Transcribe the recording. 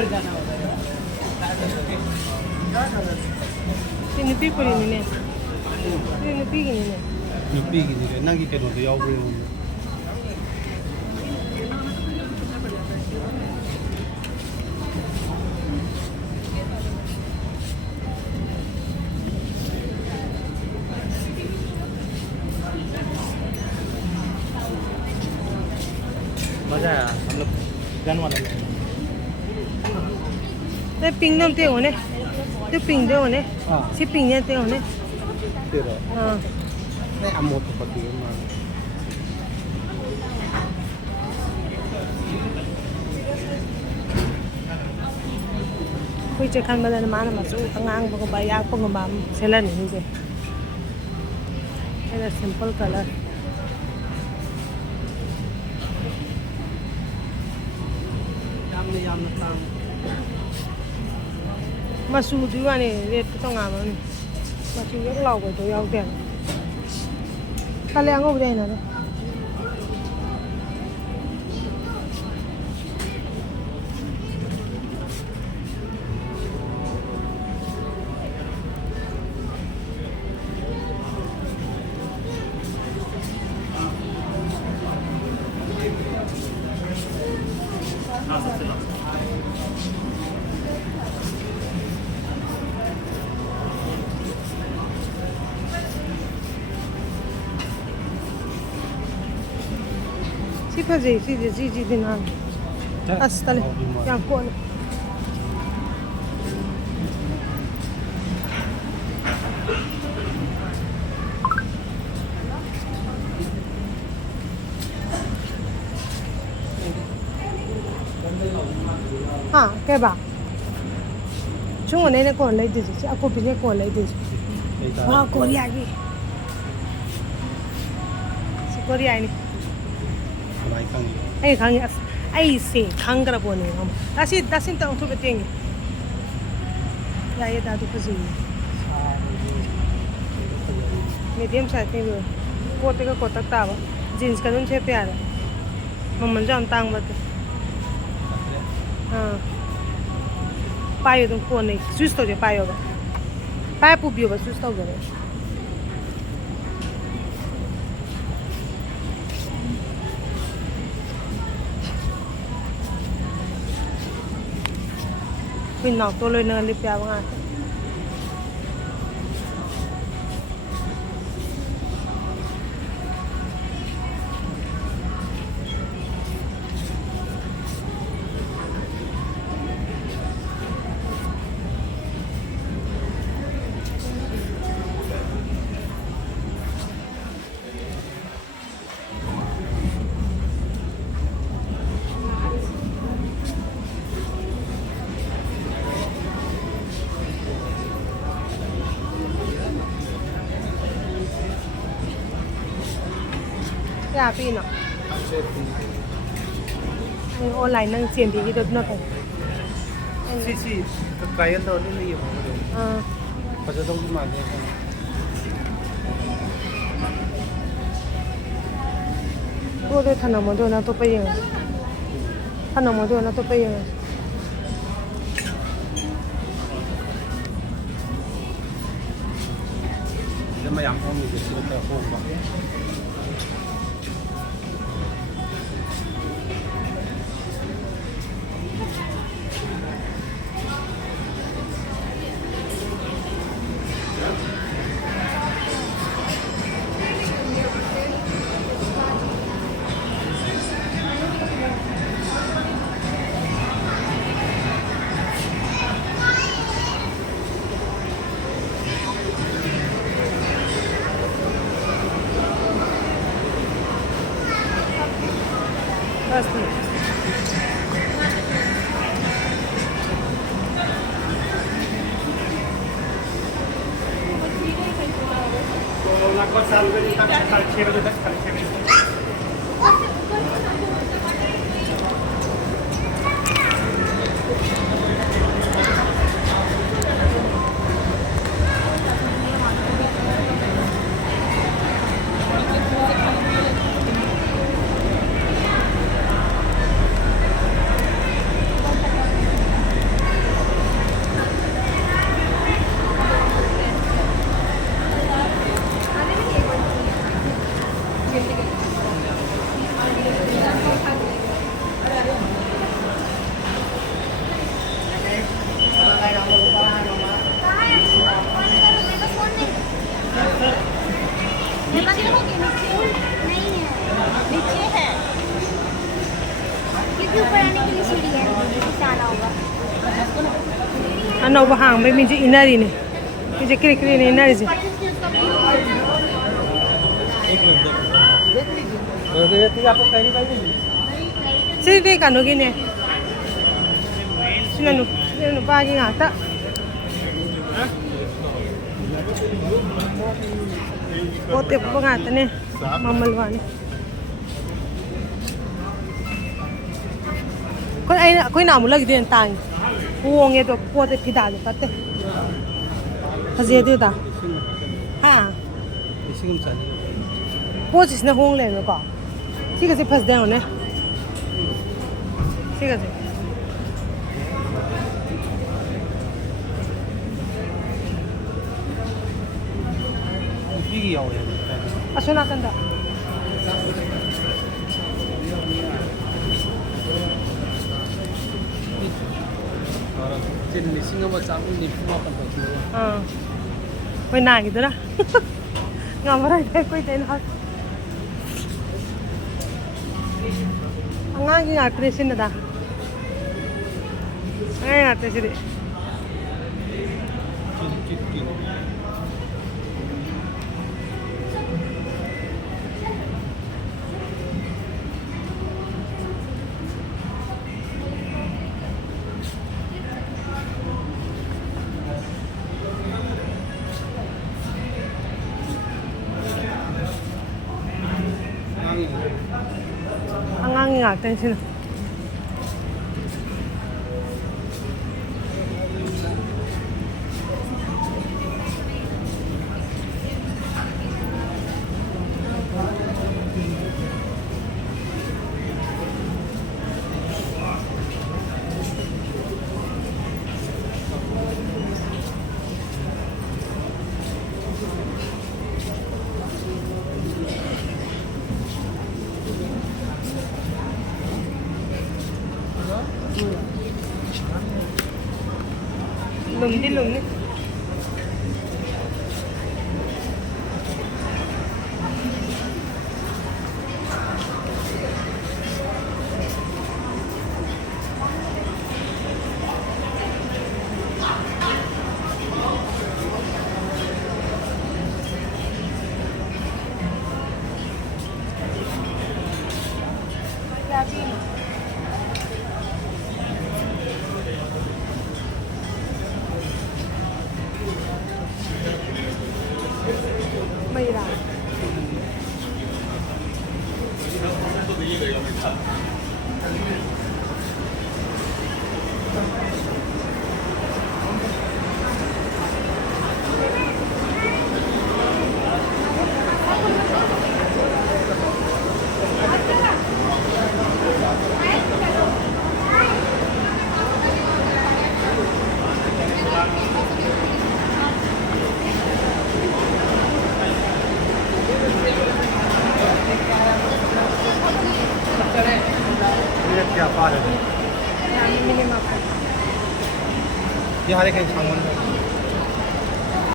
Thì nó biết cái gì nè, thì nó biết cái gì nè. 누비기니래 난기 깨도도 야오브리는 मजा आया हम लोग गन वाला Đây pin năm tiêu này, tiêu pin tiêu này, xí pin nha tiêu này. तेरा नहीं अमो तो पति है मां Kui chơi khăn bao giờ mà nó masuk ngang bao cái yak bao cái selan ini je. Ini simple color. yam na tang Masuk juga nih, lihat kita ngaman. Masuk yang lau itu yang dia. Kalian ngau deh nade. Siapa sih di mana? Astale, yang kuat. हाँ क्या बात chúng ở đây nó còn lấy từ chứ aku pilih còn lấy từ wah Korea ini si Korea ini hamaai kang ai khang ai se khang kara bone kamu dasin tak untuk beting ya dah tu pasti medium size ni bu kote ka kotak ta ba jeans ka nun che pyara mamman jam tang ba हाँ पायो तुम phone नहीं switch तो जो पायो बा पाय पुबियो बा switch तो करे mình nọc tôi lên nơi liệp vào ngay ya pin nó online năng tiền thì được nó phải si client to ni ni pada dong di mana cô đây thằng nào muốn đưa nó tôi bây giờ thằng nào muốn đưa nó tôi bây giờ dia mah yang kami di sini telepon ba pasti लगभग साल में 6 बजे तक 6 बजे ये बंद होगी नीचे नहीं है नीचे है क्योंकि ऊपर आने के लिए सीढ़ी है नीचे आना होगा अनौबा हांबे मिजे इनारीने मिजे क्रिक्रीने इनारीसे एक मिनट आपको पहली बार नहीं सिदे कानोगिने सिनानु सिनानु Pagi ngata pote pa ngata ne mamalwani koi namu lagi den tang wonge to pote phida de patte haje de da ha इसी को चाहिए pote sna hong le no ko ठीक है फस दे होने ठीक है 이게 야오야 아소나 간다 진 리싱 한번 짜고 니프마 한번 더 주고 왜 나기더라 ngamaray tayo ko ito lahat ang aking actress na da ay actress di ang aking actress na lumdi mahirap क्या पार है minimum ये हर एक सामान